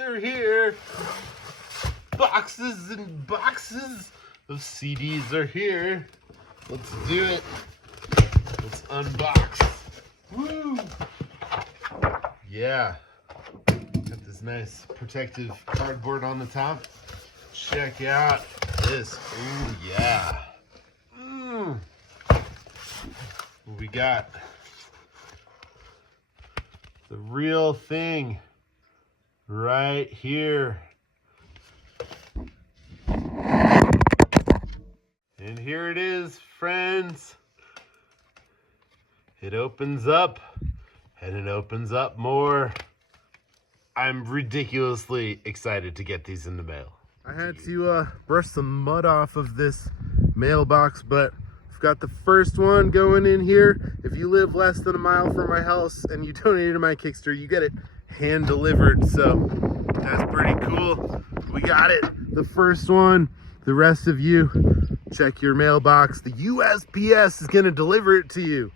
They're here. Boxes and boxes of CDs are here. Let's do it. Let's unbox. Woo! Yeah. Got this nice protective cardboard on the top. Check out this. Ooh, yeah. What we got? The real thing right here. And here it is, friends. It opens up, and it opens up more. I'm ridiculously excited to get these in the mail. I had to brush some mud off of this mailbox, but I've got the first one going in here. If you live less than a mile from my house and you donated to my Kickstarter, you get it hand delivered, so that's pretty cool. We got it, the first one. The rest of you, check your mailbox. The USPS is gonna deliver it to you.